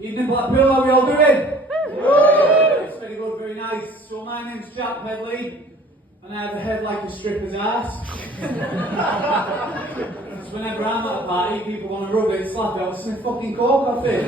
Evening Blackpool, how are we all doing? It's very good, very nice. So my name's Jack Pedley, and I have a head like a stripper's ass. So whenever I'm at a party, people want to rub it, slap it, I'll sniff fucking coke off it.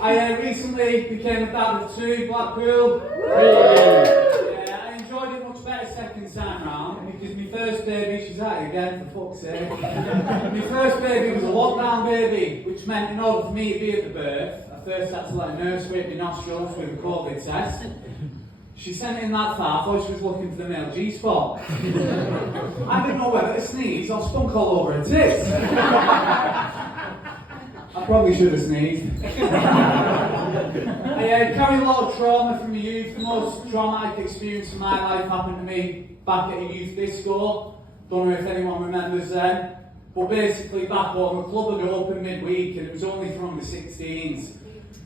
I recently became a dad of two, Blackpool. Yeah, I enjoyed it much better second time round, because my first baby, she's at it again, for fuck's sake. My first baby was a lockdown baby, which meant in order for me to be at the birth, I first had to let a nurse whip my nostrils with a COVID test. She sent in that far, I thought she was looking for the male G-spot. I didn't know whether to sneeze or spunk all over her tits. I probably should have sneezed. I carry a lot of trauma from my youth. The most traumatic experience of my life happened to me back at a youth disco. Don't know if anyone remembers them. But basically back home, a club had opened midweek and it was only from the 16s.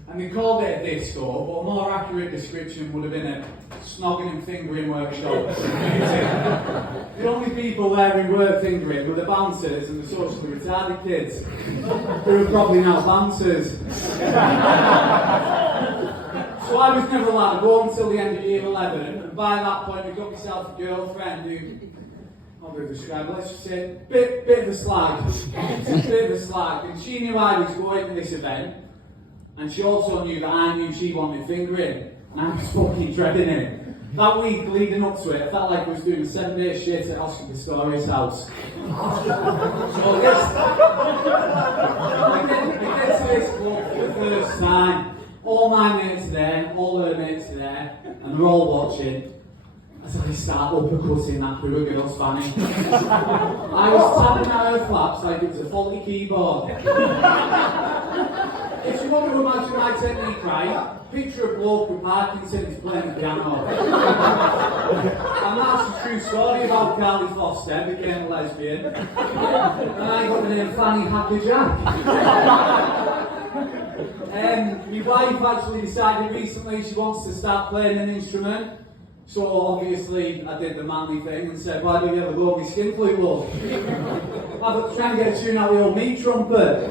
And they called it a disco, but a more accurate description would have been a snogging and fingering workshop. The only people there who were fingering were the bouncers and the socially retarded kids, who were probably now bouncers. So I was never allowed to go until the end of year 11, and by that point I got myself a girlfriend who, I'll describe, let's just say, bit of a slag. Bit of a slag. And she knew I was going to this event. And she also knew that I knew she wanted fingering, and I was fucking dreading it. That week leading up to it, I felt like I was doing a 7-day shit at Oscar Pistorius' house. So I get to this club for the first time. All my mates are there, all her mates are there, and they're all watching. As I start uppercutting that crew of girls fanny. I was tapping at her flaps like it was a faulty keyboard. If you want to imagine my technique right, picture a bloke with Parkinson's playing the piano. And that's a true story about Carly Foster became a lesbian. And I got the name Fanny Happy Jack. My wife actually decided recently she wants to start playing an instrument. So obviously I did the manly thing and said, why don't you ever go with my skin flute, love? I was trying to get a tune out of the old meat trumpet,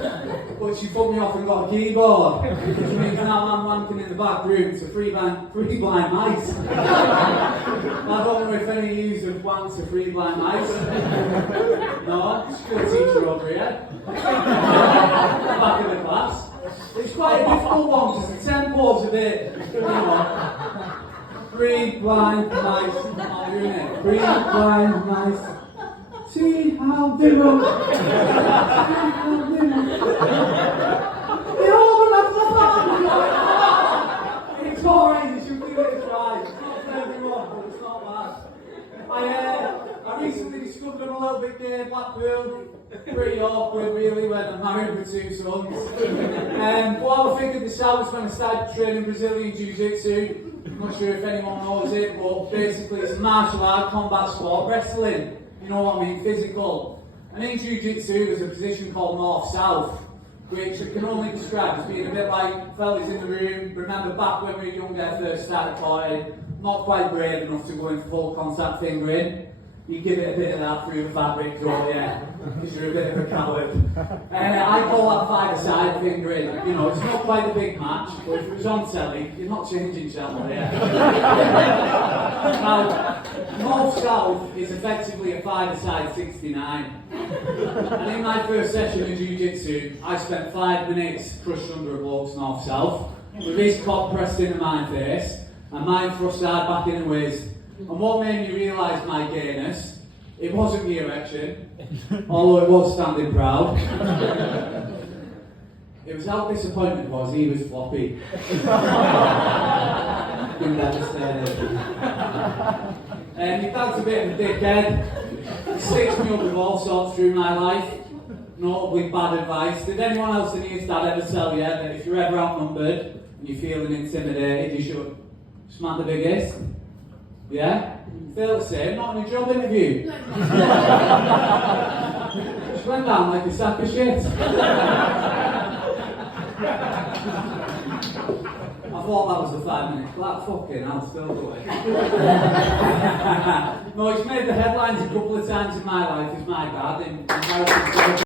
but she put me off and got a keyboard, which means now I'm wanking in the back room to three blind mice. I don't know if any of you have wanked to three blind mice. No, school teacher over here. Back in the class. It's quite a difficult one because the tempo's a bit, you know. Three blind mice, oh, you're in it. Three blind mice. See how they run. See how they run. They all run up the farm. It's alright, you should give it a try. It's not for everyone, but it's not bad. I recently discovered I'm a little bit gay in Blackpool. Pretty awkward really when I'm married with 2 sons. But I figured this out was when I started training Brazilian Jiu-Jitsu. I'm not sure if anyone knows it, but basically it's a martial art, combat sport, wrestling. You know what I mean, physical. And in Jiu-Jitsu there's a position called North-South, which I can only describe as being a bit like fellas in the room. Remember back when we were younger, first started fighting, not quite brave enough to go in full contact fingering. You give it a bit of that through the fabric, don't you? Because you're a bit of a coward. I call that five-a-side fingering. You know, it's not quite a big match, but if it was on telly, you're not changing channel here. Now, North-South is effectively a five-a-side 69. And in my first session of Jiu-Jitsu, I spent 5 minutes crushed under a bloke's North-South, with his cock pressed into my face, and mine thrust hard back in the waist. And what made me realise my gayness, it wasn't the erection, although it was standing proud. It was how disappointed was he was floppy. Been devastated. My dad's a bit of a dickhead. He sticks me up with all sorts through my life, notably bad advice. Did anyone else in his dad ever tell you that if you're ever outnumbered and you're feeling intimidated, you should smack the biggest? Yeah? Feel the same, not in a job interview. Just went down like a sack of shit. I thought that was a 5-minute flat, fucking hell, still going. No, it's made the headlines a couple of times in my life as my dad.